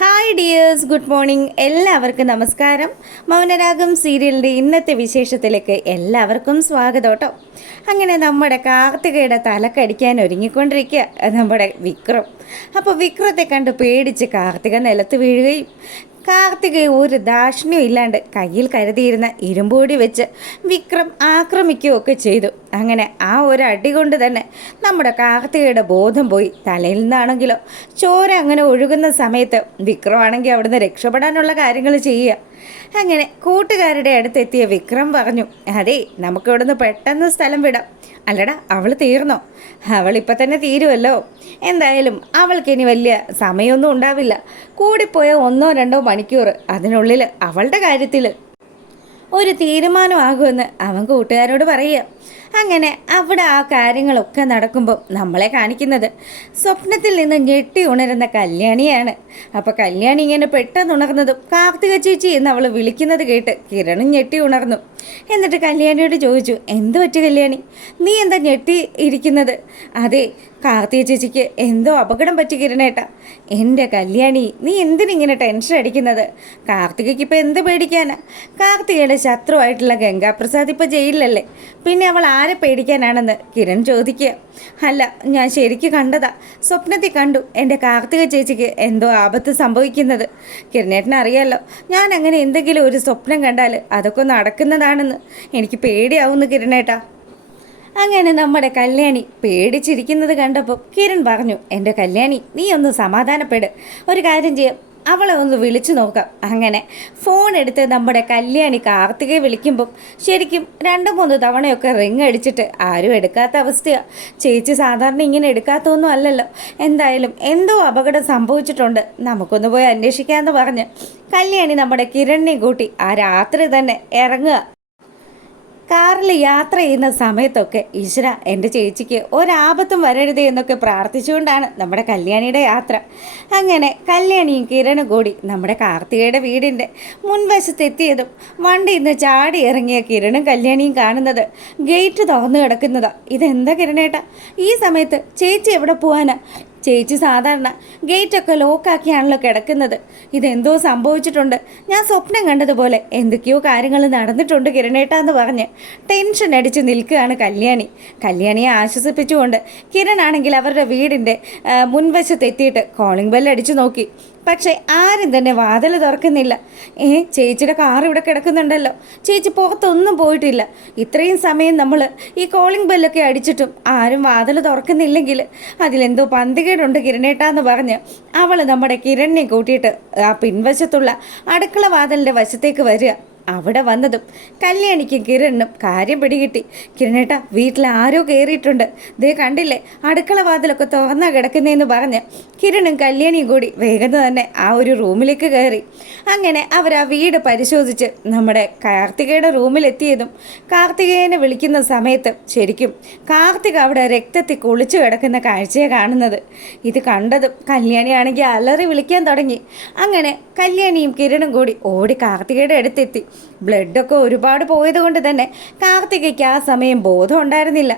Hi dears, good morning. എല്ലാവർക്കും നമസ്കാരം. മൗനരാഗം സീരിയലിൻ്റെ ഇന്നത്തെ വിശേഷത്തിലേക്ക് എല്ലാവർക്കും സ്വാഗതം കേട്ടോ. അങ്ങനെ നമ്മുടെ കാർത്തികയുടെ തലക്കടിക്കാൻ ഒരുങ്ങിക്കൊണ്ടിരിക്കുക നമ്മുടെ വിക്രം. അപ്പോൾ വിക്രത്തെ കണ്ട് പേടിച്ച് കാർത്തിക നിലത്ത് വീഴുകയും കാർത്തികയെ ഒരു ദാക്ഷിണ്യം ഇല്ലാണ്ട് കയ്യിൽ കരുതിയിരുന്ന ഇരുമ്പൊടി വെച്ച് വിക്രം ആക്രമിക്കുകയൊക്കെ ചെയ്തു. അങ്ങനെ ആ ഒരു അടി കൊണ്ട് തന്നെ നമ്മുടെ കാർത്തികയുടെ ബോധം പോയി. തലയിൽ നിന്നാണെങ്കിലോ ചോര അങ്ങനെ ഒഴുകുന്ന സമയത്ത് വിക്രമാണെങ്കിൽ അവിടുന്ന് രക്ഷപ്പെടാനുള്ള കാര്യങ്ങൾ ചെയ്യുക. അങ്ങനെ കൂട്ടുകാരുടെ അടുത്തെത്തിയ വിക്രം പറഞ്ഞു, അതെ, നമുക്കിവിടുന്ന് പെട്ടെന്ന് സ്ഥലം വിടാം. അല്ലടാ, അവൾ തീർന്നോ? അവളിപ്പോൾ തന്നെ തീരുമല്ലോ. എന്തായാലും അവൾക്കിനി വലിയ സമയമൊന്നും ഉണ്ടാവില്ല. കൂടിപ്പോയ 1-2 മണിക്കൂർ, അതിനുള്ളിൽ അവളുടെ കാര്യത്തിൽ ഒരു തീരുമാനമാകുമെന്ന് അവൻ കൂട്ടുകാരോട് പറയുക. അങ്ങനെ അവിടെ ആ കാര്യങ്ങളൊക്കെ നടക്കുമ്പോൾ നമ്മളെ കാണിക്കുന്നത് സ്വപ്നത്തിൽ നിന്ന് ഞെട്ടി ഉണരുന്ന കല്യാണിയാണ്. അപ്പോൾ കല്യാണി ഇങ്ങനെ പെട്ടെന്ന് ഉണർന്നതും കാർത്തിക ചേച്ചി എന്ന് അവൾ വിളിക്കുന്നത് കേട്ട് കിരണും ഞെട്ടി ഉണർന്നു. എന്നിട്ട് കല്യാണിയോട് ചോദിച്ചു, എന്ത് പറ്റി കല്യാണി, നീ എന്താ ഞെട്ടി ഇരിക്കുന്നത്? അതെ, കാർത്തിക ചേച്ചിക്ക് എന്തോ അപകടം പറ്റി കിരണേട്ടാ. എൻ്റെ കല്യാണി, നീ എന്തിനിങ്ങനെ ടെൻഷൻ അടിക്കുന്നത്? കാർത്തികയ്ക്ക് ഇപ്പോൾ എന്ത് പേടിക്കാനാ? കാർത്തികയുടെ ശത്രുവായിട്ടുള്ള ഗംഗാപ്രസാദ് ഇപ്പോൾ ജയിലിലല്ലേ, പിന്നെ അവൾ ആരെ പേടിക്കാനാണെന്ന് കിരൺ ചോദിക്കുക. അല്ല, ഞാൻ ശരിക്കും കണ്ടതാ, സ്വപ്നത്തിൽ കണ്ടു എൻ്റെ കാർത്തിക ചേച്ചിക്ക് എന്തോ ആപത്ത് സംഭവിക്കുന്നത്. കിരണേട്ടനെ അറിയാമല്ലോ, ഞാൻ അങ്ങനെ എന്തെങ്കിലും ഒരു സ്വപ്നം കണ്ടാൽ അതൊക്കെ നടക്കുന്നതാണെന്ന്. എനിക്ക് പേടിയാവുന്നു കിരണേട്ടാ. അങ്ങനെ നമ്മുടെ കല്യാണി പേടിച്ചിരിക്കുന്നത് കണ്ടപ്പോൾ കിരൺ പറഞ്ഞു, എൻ്റെ കല്യാണി, നീ ഒന്ന് സമാധാനപ്പെട്. ഒരു കാര്യം ചെയ്യാം, അവളെ ഒന്ന് വിളിച്ചു നോക്കാം. അങ്ങനെ ഫോൺ എടുത്ത് നമ്മുടെ കല്യാണി കാർത്തികയെ വിളിക്കുമ്പം ശരിക്കും 2-3 തവണയൊക്കെ റിങ് അടിച്ചിട്ട് ആരും എടുക്കാത്ത അവസ്ഥയാണ്. ചേച്ചി സാധാരണ ഇങ്ങനെ എടുക്കാത്തൊന്നും അല്ലല്ലോ. എന്തായാലും എന്തോ അപകടം സംഭവിച്ചിട്ടുണ്ട്, നമുക്കൊന്ന് പോയി അന്വേഷിക്കാമെന്ന് പറഞ്ഞ് കല്യാണി നമ്മുടെ കിരണിനെ കൂട്ടി ആ രാത്രി തന്നെ ഇറങ്ങുക. കാറിൽ യാത്ര ചെയ്യുന്ന സമയത്തൊക്കെ ഈശ്വര, എൻ്റെ ചേച്ചിക്ക് ഒരാപത്തും വരരുതേ എന്നൊക്കെ പ്രാർത്ഥിച്ചുകൊണ്ടാണ് നമ്മുടെ കല്യാണിയുടെ യാത്ര. അങ്ങനെ കല്യാണിയും കിരണും കൂടി നമ്മുടെ കാർത്തികയുടെ വീടിൻ്റെ മുൻവശത്തെത്തിയതും വണ്ടി ഇന്ന് ചാടി ഇറങ്ങിയ കിരണും കല്യാണിയും കാണുന്നത് ഗേറ്റ് തുറന്നു കിടക്കുന്നതാണ്. ഇതെന്താ കിരണേട്ടാ, ഈ സമയത്ത് ചേച്ചി എവിടെ പോവാനാ? ചേച്ചി സാധാരണ ഗേറ്റൊക്കെ ലോക്കാക്കിയാണല്ലോ കിടക്കുന്നത്. ഇതെന്തോ സംഭവിച്ചിട്ടുണ്ട്, ഞാൻ സ്വപ്നം കണ്ടതുപോലെ എന്തൊക്കെയോ കാര്യങ്ങൾ നടന്നിട്ടുണ്ട് കിരണേട്ടാന്ന് പറഞ്ഞ് ടെൻഷൻ അടിച്ച് നിൽക്കുകയാണ് കല്യാണി. കല്യാണിയെ ആശ്വസിപ്പിച്ചുകൊണ്ട് കിരണാണെങ്കിൽ അവരുടെ വീടിൻ്റെ മുൻവശത്തെത്തിയിട്ട് കോളിംഗ് ബെല്ല് അടിച്ചു നോക്കി. പക്ഷേ ആരും തന്നെ വാതിൽ തുറക്കുന്നില്ല. ചേച്ചിയുടെ കാർ ഇവിടെ കിടക്കുന്നുണ്ടല്ലോ, ചേച്ചി പുറത്തൊന്നും പോയിട്ടില്ല. ഇത്രയും സമയം നമ്മൾ ഈ കോളിംഗ് ബെല്ലൊക്കെ അടിച്ചിട്ടും ആരും വാതിൽ തുറക്കുന്നില്ലെങ്കിൽ അതിലെന്തോ പന്തികേടുണ്ട് കിരണേട്ടാന്ന് പറഞ്ഞ് അവൾ നമ്മുടെ കിരണിനെ കൂട്ടിയിട്ട് ആ പിൻവശത്തുള്ള അടുക്കള വാതിലിൻ്റെ വശത്തേക്ക് വരിക. അവിടെ വന്നതും കല്യാണിക്കും കിരണിനും കാര്യം പിടികിട്ടി. കിരണേട്ടാ, വീട്ടിൽ ആരോ കയറിയിട്ടുണ്ട്, ദേ കണ്ടില്ലേ, അടുക്കള വാതിലൊക്കെ തുറന്നാ കിടക്കുന്നതെന്ന് പറഞ്ഞ് കിരണും കല്യാണിയും കൂടി വേഗം തന്നെ ആ ഒരു റൂമിലേക്ക് കയറി. അങ്ങനെ അവർ ആ വീട് പരിശോധിച്ച് നമ്മുടെ കാർത്തികയുടെ റൂമിലെത്തിയതും കാർത്തികേയനെ വിളിക്കുന്ന സമയത്ത് ശരിക്കും കാർത്തിക അവിടെ രക്തത്തിൽ കുളിച്ചു കിടക്കുന്ന കാഴ്ചയെ കാണുന്നത്. ഇത് കണ്ടതും കല്യാണിയാണെങ്കിൽ അലറി വിളിക്കാൻ തുടങ്ങി. അങ്ങനെ കല്യാണിയും കിരണും കൂടി ഓടി കാർത്തികയുടെ അടുത്തെത്തി. ബ്ലഡൊക്കെ ഒരുപാട് പോയത് കൊണ്ട് തന്നെ കാർത്തികയ്ക്ക് ആ സമയം ബോധം ഉണ്ടായിരുന്നില്ല.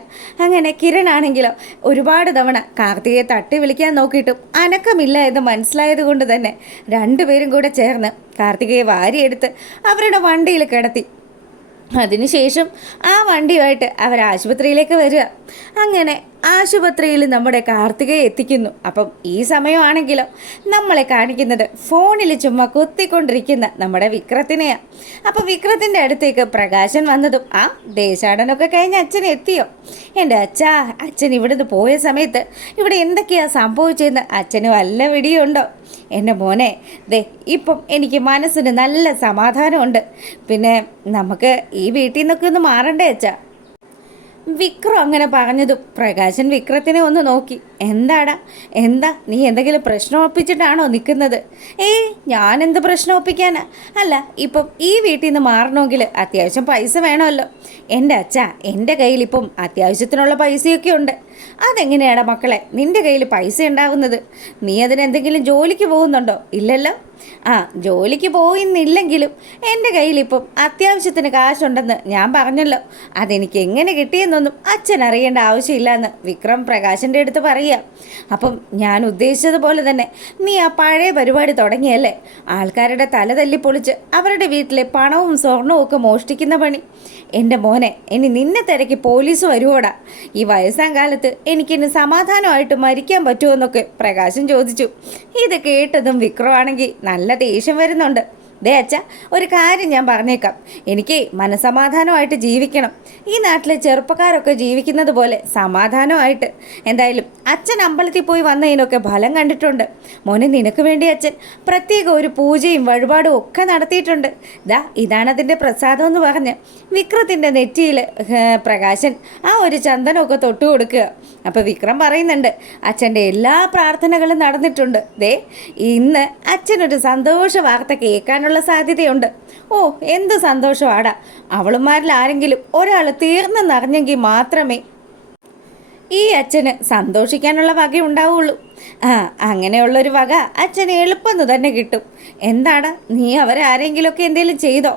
അങ്ങനെ കിരണാണെങ്കിലോ ഒരുപാട് തവണ കാർത്തികയെ തട്ടി വിളിക്കാൻ നോക്കിയിട്ടും അനക്കമില്ല എന്ന് മനസ്സിലായത് കൊണ്ട് തന്നെ രണ്ടുപേരും കൂടെ ചേർന്ന് കാർത്തികയെ വാരിയെടുത്ത് അവരുടെ വണ്ടിയിൽ കിടത്തി. അതിനുശേഷം ആ വണ്ടിയുമായിട്ട് അവർ ആശുപത്രിയിലേക്ക് വരിക. അങ്ങനെ ആശുപത്രിയിൽ നമ്മുടെ കാർത്തികയെ എത്തിക്കുന്നു. അപ്പം ഈ സമയമാണെങ്കിലോ നമ്മളെ കാണിക്കുന്നത് ഫോണിൽ ചുമ്മാ കുത്തിക്കൊണ്ടിരിക്കുന്ന നമ്മുടെ വിക്രത്തിനെയാണ്. അപ്പോൾ വിക്രത്തിൻ്റെ അടുത്തേക്ക് പ്രകാശൻ വന്നതും, ആ ദേശാടനമൊക്കെ കഴിഞ്ഞ് അച്ഛൻ എത്തിയോ? എൻ്റെ അച്ഛാ, അച്ഛൻ ഇവിടുന്ന് പോയ സമയത്ത് ഇവിടെ എന്തൊക്കെയാണ് സംഭവിച്ചതെന്ന് അച്ഛന് വല്ല വിടിയുണ്ടോ? എൻ്റെ മോനെ, ദേ ഇപ്പം എനിക്ക് മനസ്സിന് നല്ല സമാധാനമുണ്ട്. പിന്നെ നമുക്ക് ഈ വീട്ടിൽ നിന്നൊക്കെ ഒന്ന് മാറണ്ടേ അച്ഛാ? വിക്രം അങ്ങനെ പറഞ്ഞതും പ്രകാശൻ വിക്രത്തിനെ ഒന്ന് നോക്കി. എന്താടാ, എന്താ നീ എന്തെങ്കിലും പ്രശ്നം ഒപ്പിച്ചിട്ടാണോ നിൽക്കുന്നത്? ഞാനെന്ത് പ്രശ്നം ഒപ്പിക്കാനാ? അല്ല, ഇപ്പം ഈ വീട്ടിൽ നിന്ന് മാറണമെങ്കിൽ അത്യാവശ്യം പൈസ വേണമല്ലോ. എൻ്റെ അച്ഛാ, എൻ്റെ കയ്യിലിപ്പം അത്യാവശ്യത്തിനുള്ള പൈസയൊക്കെ ഉണ്ട്. അതെങ്ങനെയാടാ മക്കളെ നിൻ്റെ കയ്യിൽ പൈസ ഉണ്ടാകുന്നത്? നീ അതിനെന്തെങ്കിലും ജോലിക്ക് പോകുന്നുണ്ടോ? ഇല്ലല്ലോ. ജോലിക്ക് പോയിന്നില്ലെങ്കിലും എൻ്റെ കയ്യിലിപ്പം അത്യാവശ്യത്തിന് കാശുണ്ടെന്ന് ഞാൻ പറഞ്ഞല്ലോ. അതെനിക്ക് എങ്ങനെ കിട്ടിയെന്നൊന്നും അച്ഛൻ അറിയേണ്ട ആവശ്യമില്ല എന്ന് വിക്രം പ്രകാശൻ്റെ അടുത്ത് പറയും. അറിയാം. അപ്പം ഞാൻ ഉദ്ദേശിച്ചതുപോലെ തന്നെ നീ ആ പഴയ പരിപാടി തുടങ്ങിയല്ലേ, ആൾക്കാരുടെ തല തല്ലിപ്പൊളിച്ച് അവരുടെ വീട്ടിലെ പണവും സ്വർണവും ഒക്കെ മോഷ്ടിക്കുന്ന പണി. എൻ്റെ മോനെ, ഇനി നിന്നെ തിരക്കി പോലീസ് വരുവോടാ? ഈ വയസ്സാം കാലത്ത് എനിക്കിനി സമാധാനമായിട്ട് മരിക്കാൻ പറ്റുമോന്നൊക്കെ പ്രകാശൻ ചോദിച്ചു. ഇത് കേട്ടതും വിക്രമാണെങ്കിൽ നല്ല ദേഷ്യം വരുന്നുണ്ട്. ദേ അച്ഛ, ഒരു കാര്യം ഞാൻ പറഞ്ഞേക്കാം, എനിക്ക് മനസമാധാനമായിട്ട് ജീവിക്കണം. ഈ നാട്ടിലെ ചെറുപ്പക്കാരൊക്കെ ജീവിക്കുന്നത് പോലെ സമാധാനമായിട്ട്. എന്തായാലും അച്ഛൻ അമ്പലത്തിൽ പോയി വന്നതിനൊക്കെ ഫലം കണ്ടിട്ടുണ്ട്. മോനെ, നിനക്ക് വേണ്ടി അച്ഛൻ പ്രത്യേക ഒരു പൂജയും വഴിപാടും ഒക്കെ നടത്തിയിട്ടുണ്ട്. ഇതാണ് അതിൻ്റെ പ്രസാദം എന്ന് പറഞ്ഞ് വിക്രത്തിൻ്റെ നെറ്റിയിൽ പ്രകാശൻ ആ ഒരു ചന്ദനമൊക്കെ തൊട്ടു കൊടുക്കുക. അപ്പോൾ വിക്രം പറയുന്നുണ്ട്, അച്ഛൻ്റെ എല്ലാ പ്രാർത്ഥനകളും നടന്നിട്ടുണ്ട്. ഇന്ന് അച്ഛനൊരു സന്തോഷ വാർത്ത കേൾക്കാനുള്ള സാധ്യതയുണ്ട്. ഓ, എന്ത് സന്തോഷമാടാ! അവളുമാരിൽ ആരെങ്കിലും ഒരാൾ തീർന്നെന്നറിഞ്ഞെങ്കിൽ മാത്രമേ ഈ അച്ഛന് സന്തോഷിക്കാനുള്ള വകയുണ്ടാവുള്ളൂ. അങ്ങനെയുള്ളൊരു വക അച്ഛന് എളുപ്പം തന്നെ കിട്ടും. എന്താടാ, നീ അവരാരെങ്കിലുമൊക്കെ എന്തെങ്കിലും ചെയ്തോ?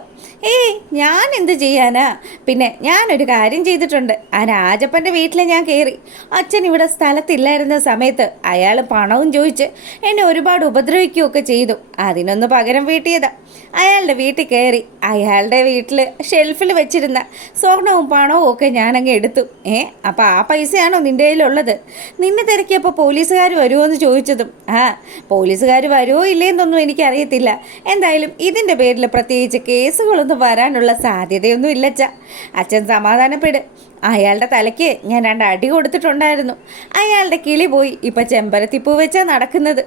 ഞാൻ എന്ത് ചെയ്യാനാ? പിന്നെ ഞാനൊരു കാര്യം ചെയ്തിട്ടുണ്ട്. ആ രാജപ്പൻ്റെ വീട്ടിൽ ഞാൻ കയറി. അച്ഛൻ ഇവിടെ സ്ഥലത്തില്ലായിരുന്ന സമയത്ത് അയാൾ പണവും ചോദിച്ച് എന്നെ ഒരുപാട് ഉപദ്രവിക്കുകയൊക്കെ ചെയ്തു. അതിനൊന്ന് പകരം വീട്ടിയതാ. അയാളുടെ വീട്ടിൽ കയറി അയാളുടെ വീട്ടിൽ ഷെൽഫിൽ വെച്ചിരുന്ന സ്വർണവും പണവും ഒക്കെ ഞാനങ്ങ് എടുത്തു. അപ്പോൾ ആ പൈസയാണോ നിൻ്റെ കയ്യിലുള്ളത്? നിന്നെ തിരക്കിയപ്പോൾ പോലീസുകാർ വരുമോ എന്ന് ചോദിച്ചതും പോലീസുകാർ വരുമോ ഇല്ലേന്നൊന്നും എനിക്കറിയത്തില്ല. എന്തായാലും ഇതിൻ്റെ പേരിൽ പ്രത്യേകിച്ച് കേസുകളൊന്നും വരാനുള്ള സാധ്യതയൊന്നും ഇല്ലച്ച. അച്ഛൻ സമാധാനപ്പെട്. അയാളുടെ തലയ്ക്ക് ഞാൻ 2 അടി കൊടുത്തിട്ടുണ്ടായിരുന്നു. അയാളുടെ കിളി പോയി. ഇപ്പം ചെമ്പരത്തിപ്പൂ വെച്ചാൽ നടക്കുന്നത്.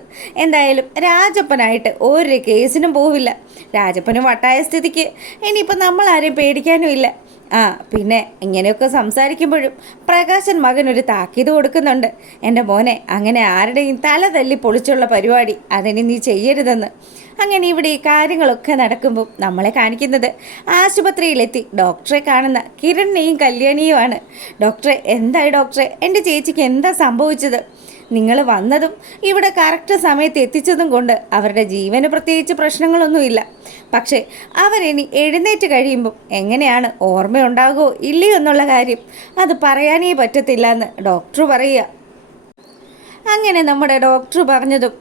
എന്തായാലും രാജപ്പനായിട്ട് ഒരു കേസിനും പോവില്ല. രാജപ്പന് വട്ടായ സ്ഥിതിക്ക് ഇനിയിപ്പോൾ നമ്മളാരെയും പേടിക്കാനും ഇല്ല. പിന്നെ ഇങ്ങനെയൊക്കെ സംസാരിക്കുമ്പോഴും പ്രകാശൻ മകനൊരു താക്കീത് കൊടുക്കുന്നുണ്ട്. എൻ്റെ മോനെ, അങ്ങനെ ആരുടെയും തല തല്ലി പൊളിച്ചുള്ള പരിപാടി അതിന് നീ ചെയ്യരുതെന്ന്. അങ്ങനെ ഇവിടെ ഈ കാര്യങ്ങളൊക്കെ നടക്കുമ്പോൾ നമ്മളെ കാണിക്കുന്നത് ആശുപത്രിയിലെത്തി ഡോക്ടറെ കാണുന്ന കിരണിനെയും കല്യാണിയുമാണ്. ഡോക്ടറെ, എന്തായി ഡോക്ടറെ? എൻ്റെ ചേച്ചിക്ക് എന്താ സംഭവിച്ചത്? നിങ്ങൾ വന്നതും ഇവിടെ കറക്റ്റ് സമയത്ത് എത്തിച്ചതും കൊണ്ട് അവരുടെ ജീവന് പ്രത്യേകിച്ച് പ്രശ്നങ്ങളൊന്നുമില്ല. പക്ഷേ അവരിനി എഴുന്നേറ്റ് കഴിയുമ്പം എങ്ങനെയാണ് ഓർമ്മയുണ്ടാകുമോ ഇല്ലയോ എന്നുള്ള കാര്യം അത് പറയാനേ പറ്റത്തില്ല എന്ന് ഡോക്ടർ പറയുക. അങ്ങനെ നമ്മുടെ ഡോക്ടർ പറഞ്ഞതും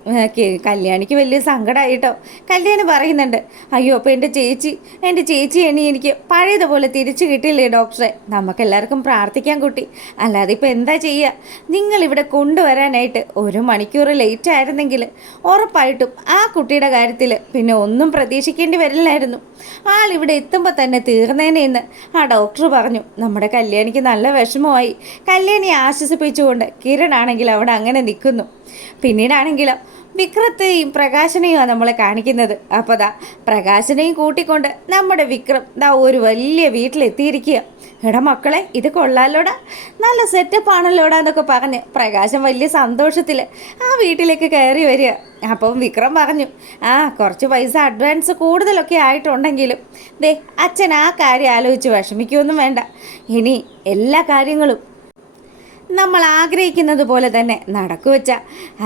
കല്യാണിക്ക് വലിയ സങ്കടമായിട്ടോ. കല്യാണി പറയുന്നുണ്ട്, അയ്യോ, അപ്പോൾ എൻ്റെ ചേച്ചി എനിക്ക് പഴയതുപോലെ തിരിച്ചു കിട്ടില്ലേ ഡോക്ടറെ? നമുക്കെല്ലാവർക്കും പ്രാർത്ഥിക്കാൻ കുട്ടി, അല്ലാതെ ഇപ്പോൾ എന്താ ചെയ്യുക? നിങ്ങളിവിടെ കൊണ്ടുവരാനായിട്ട് 1 മണിക്കൂർ ലേറ്റ് ആയിരുന്നെങ്കിൽ ഉറപ്പായിട്ടും ആ കുട്ടിയുടെ കാര്യത്തിൽ പിന്നെ ഒന്നും പ്രതീക്ഷിക്കേണ്ടി വരില്ലായിരുന്നു. ആളിവിടെ എത്തുമ്പോൾ തന്നെ തീർന്നേനെന്ന് ആ ഡോക്ടർ പറഞ്ഞു. നമ്മുടെ കല്യാണിക്ക് നല്ല വിഷമമായി. കല്യാണിയെ ആശ്വസിപ്പിച്ചുകൊണ്ട് കിരണാണെങ്കിൽ അവിടെ അങ്ങനെ നിൽക്കുന്നു. പിന്നീടാണെങ്കിലോ വിക്രത്തെയും പ്രകാശനെയുമാണ് നമ്മളെ കാണിക്കുന്നത്. അപ്പോൾ പ്രകാശനെയും കൂട്ടിക്കൊണ്ട് നമ്മുടെ വിക്രം ഒരു വലിയ വീട്ടിലെത്തിയിരിക്കുക. എടാ മക്കളെ, ഇത് കൊള്ളാലോടാ, നല്ല സെറ്റപ്പ് ആണല്ലോടാ എന്നൊക്കെ പറഞ്ഞ് പ്രകാശൻ വലിയ സന്തോഷത്തിൽ ആ വീട്ടിലേക്ക് കയറി വരിക. അപ്പം വിക്രം പറഞ്ഞു, കുറച്ച് പൈസ അഡ്വാൻസ് കൂടുതലൊക്കെ ആയിട്ടുണ്ടെങ്കിലും അച്ഛൻ ആ കാര്യം ആലോചിച്ച് വിഷമിക്കുകയൊന്നും വേണ്ട. ഇനി എല്ലാ കാര്യങ്ങളും നമ്മൾ ആഗ്രഹിക്കുന്നത് പോലെ തന്നെ നടക്കുവച്ച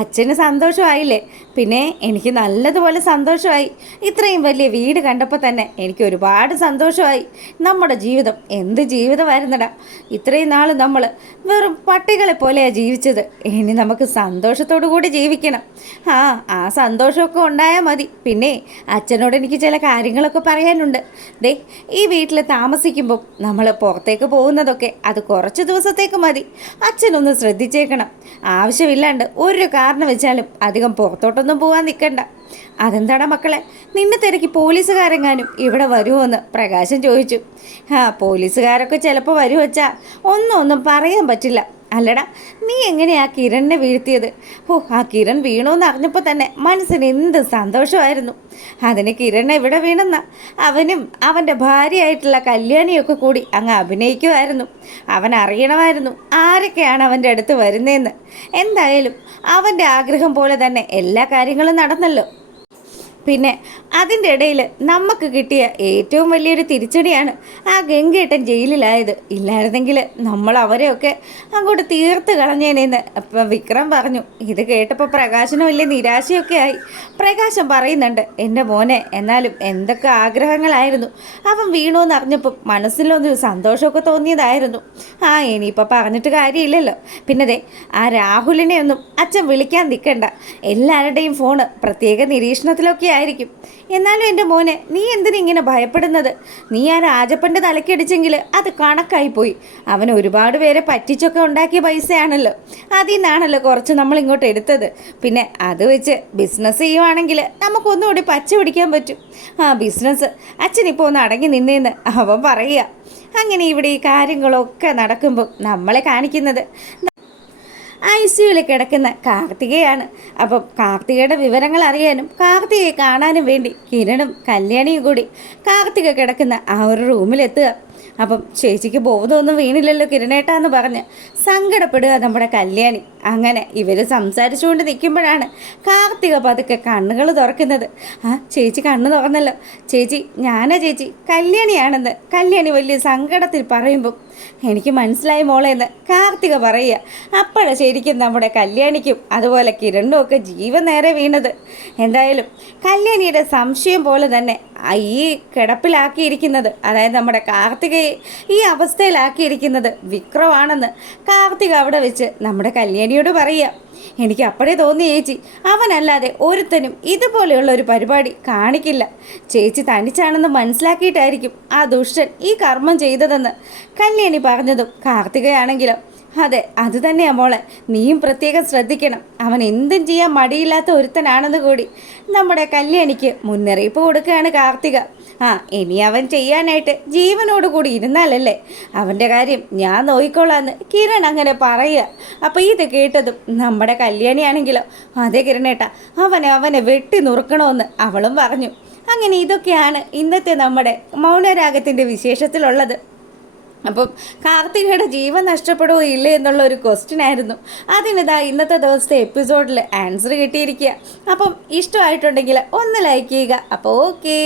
അച്ഛന് സന്തോഷമായില്ലേ? പിന്നെ എനിക്ക് നല്ലതുപോലെ സന്തോഷമായി. ഇത്രയും വലിയ വീട് കണ്ടപ്പോൾ തന്നെ എനിക്ക് ഒരുപാട് സന്തോഷമായി. നമ്മുടെ ജീവിതം എന്ത് ജീവിതമായിരുന്നടാ! ഇത്രയും നാൾ നമ്മൾ വെറും പട്ടികളെ പോലെയാണ് ജീവിച്ചത്. ഇനി നമുക്ക് സന്തോഷത്തോടു കൂടി ജീവിക്കണം. ആ സന്തോഷമൊക്കെ ഉണ്ടായാൽ മതി. പിന്നെ അച്ഛനോട് എനിക്ക് ചില കാര്യങ്ങളൊക്കെ പറയാനുണ്ട്. ഈ വീട്ടിൽ താമസിക്കുമ്പം നമ്മൾ പുറത്തേക്ക് പോകുന്നതൊക്കെ അത് കുറച്ച് ദിവസത്തേക്ക് മതി. അച്ഛനൊന്ന് ശ്രദ്ധിച്ചേക്കണം. ആവശ്യമില്ലാണ്ട് ഒരു കാരണം വെച്ചാലും അധികം പുറത്തോട്ടൊന്നും പോകാൻ നിൽക്കണ്ട. അതെന്താടാ മക്കളെ, നിന്നെ തിരക്കി പോലീസുകാരെങ്ങാനും ഇവിടെ വരുമോയെന്ന് പ്രകാശൻ ചോദിച്ചു. പോലീസുകാരൊക്കെ ചിലപ്പോൾ വരുവച്ചാ ഒന്നും പറയാൻ പറ്റില്ല. അല്ലടാ, നീ എങ്ങനെയാ കിരണിനെ വീഴ്ത്തിയത്? ആ കിരൺ വീണോന്ന് അറിഞ്ഞപ്പോൾ തന്നെ മനസ്സിന് എന്ത് സന്തോഷമായിരുന്നു. അതിന് കിരൺ എവിടെ വീണെന്ന അവനും അവൻ്റെ ഭാര്യയായിട്ടുള്ള കല്യാണിയൊക്കെ കൂടി അങ്ങ് അഭിനയിക്കുമായിരുന്നു. അവൻ അറിയണമായിരുന്നു ആരൊക്കെയാണ് അവൻ്റെ അടുത്ത് വരുന്നതെന്ന്. എന്തായാലും അവൻ്റെ ആഗ്രഹം പോലെ തന്നെ എല്ലാ കാര്യങ്ങളും നടന്നല്ലോ. പിന്നെ അതിൻ്റെ ഇടയിൽ നമുക്ക് കിട്ടിയ ഏറ്റവും വലിയൊരു തിരിച്ചടിയാണ് ആ ഗംഗേട്ടൻ ജയിലിലായത്. ഇല്ലായിരുന്നെങ്കിൽ നമ്മൾ അവരെയൊക്കെ അങ്ങോട്ട് തീർത്ത് കളഞ്ഞേനെന്ന് അപ്പം വിക്രം പറഞ്ഞു. ഇത് കേട്ടപ്പോൾ പ്രകാശനും വലിയ നിരാശയൊക്കെ ആയി. പ്രകാശം പറയുന്നുണ്ട്, എൻ്റെ മോനെ എന്നാലും എന്തൊക്കെ ആഗ്രഹങ്ങളായിരുന്നു. അവൻ വീണു എന്നറിഞ്ഞപ്പോൾ മനസ്സിലൊന്നൊരു സന്തോഷമൊക്കെ തോന്നിയതായിരുന്നു. ഇനിയിപ്പോൾ പറഞ്ഞിട്ട് കാര്യമില്ലല്ലോ. പിന്നെ ആ രാഹുലിനെ ഒന്നും അച്ഛൻ വിളിക്കാൻ നിൽക്കണ്ട. എല്ലാവരുടെയും ഫോണ് പ്രത്യേക നിരീക്ഷണത്തിലൊക്കെ ആയിരിക്കും. എന്നാലും എൻ്റെ മോനെ, നീ എന്തിനാ ഇങ്ങനെ ഭയപ്പെടുന്നത്? നീ ആ രാജപ്പൻ്റെ തലക്കടിച്ചെങ്കിൽ അത് കണക്കായിപ്പോയി. അവൻ ഒരുപാട് പേരെ പറ്റിച്ചൊക്കെ ഉണ്ടാക്കിയ പൈസയാണല്ലോ. അതിൽ നിന്നാണല്ലോ കുറച്ച് നമ്മൾ ഇങ്ങോട്ട് എടുത്തത്. പിന്നെ അത് വെച്ച് ബിസിനസ് ചെയ്യുവാണെങ്കിൽ നമുക്കൊന്നുകൂടി പച്ച പിടിക്കാൻ പറ്റും. ബിസിനസ് അച്ഛനിപ്പോൾ ഒന്ന് അടങ്ങി നിന്നേന്ന് അവൻ പറയുക. അങ്ങനെ ഇവിടെ ഈ കാര്യങ്ങളൊക്കെ നടക്കുമ്പോൾ നമ്മളെ കാണിക്കുന്നത് ICUവിൽ കിടക്കുന്ന കാർത്തികയാണ്. അപ്പം കാർത്തികയുടെ വിവരങ്ങൾ അറിയാനും കാർത്തികയെ കാണാനും വേണ്ടി കിരണും കല്യാണിയും കൂടി കാർത്തിക കിടക്കുന്ന ആ ഒരു റൂമിലെത്തുക. അപ്പം ചേച്ചിക്ക് ബോധമൊന്നും വീണില്ലല്ലോ കിരണേട്ടാന്ന് പറഞ്ഞ് സങ്കടപ്പെടുക നമ്മുടെ കല്യാണി. അങ്ങനെ ഇവർ സംസാരിച്ചുകൊണ്ട് നിൽക്കുമ്പോഴാണ് കാർത്തിക പതുക്കെ കണ്ണുകൾ തുറക്കുന്നത്. ചേച്ചി കണ്ണ് തുറന്നല്ലോ. ചേച്ചി, ഞാനാ ചേച്ചി, കല്യാണിയാണെന്ന് കല്യാണി വലിയ സങ്കടത്തിൽ പറയുമ്പം എനിക്ക് മനസ്സിലായി മോളെ എന്ന് കാർത്തിക പറയുക. അപ്പോഴാണ് ശരിക്കും നമ്മുടെ കല്യാണിക്കും അതുപോലെ കിരണിനും ഒക്കെ ജീവൻ നേരെ വീണത്. എന്തായാലും കല്യാണിയുടെ സംശയം പോലെ തന്നെ ഈ കിടപ്പിലാക്കിയിരിക്കുന്നത്, അതായത് നമ്മുടെ കാർത്തികയെ ഈ അവസ്ഥയിലാക്കിയിരിക്കുന്നത് വിക്രമാണെന്ന് കാർത്തിക അവിടെ വെച്ച് നമ്മുടെ കല്യാണിയോട് പറയുക. എനിക്ക് അപ്പോഴേ തോന്നി ചേച്ചി, അവനല്ലാതെ ഒരുത്തനും ഇതുപോലെയുള്ള ഒരു പരിപാടി കാണിക്കില്ല. ചേച്ചി തനിച്ചാണെന്ന് മനസ്സിലാക്കിയിട്ടായിരിക്കും ആ ദുഷ്ടൻ ഈ കർമ്മം ചെയ്തതെന്ന് കല്യാണി പറഞ്ഞതും കാർത്തികയാണെങ്കിലും അതെ, അത് തന്നെയാ മോളെ, നീയും പ്രത്യേകം ശ്രദ്ധിക്കണം. അവൻ എന്തും ചെയ്യാൻ മടിയില്ലാത്ത ഒരുത്തനാണെന്ന് കൂടി നമ്മുടെ കല്യാണിക്ക് മുന്നറിയിപ്പ് കൊടുക്കുകയാണ് കാർത്തിക. ഇനി അവൻ ചെയ്യാനായിട്ട് ജീവനോട് കൂടി ഇരുന്നാലല്ലേ അവൻ്റെ കാര്യം ഞാൻ നോക്കിക്കോളാന്ന് കിരൺ അങ്ങനെ പറയുക. അപ്പോൾ ഇത് കേട്ടതും നമ്മുടെ കല്യാണിയാണെങ്കിലോ, അതെ കിരണേട്ടാ, അവനെ വെട്ടി നുറുക്കണമെന്ന് അവളും പറഞ്ഞു. അങ്ങനെ ഇതൊക്കെയാണ് ഇന്നത്തെ നമ്മുടെ മൗനരാഗത്തിൻ്റെ വിശേഷത്തിലുള്ളത്. അപ്പം കാർത്തികയുടെ ജീവൻ നഷ്ടപ്പെടുകയോ ഇല്ലേ എന്നുള്ള ഒരു ക്വസ്റ്റ്യൻ ആയിരുന്നു. അതിനിതാ ഇന്നത്തെ ദിവസത്തെ എപ്പിസോഡിൽ ആൻസർ കിട്ടിയിരിക്കുക. അപ്പം ഇഷ്ടമായിട്ടുണ്ടെങ്കിൽ ഒന്ന് ലൈക്ക് ചെയ്യുക. അപ്പോൾ ഓക്കേ.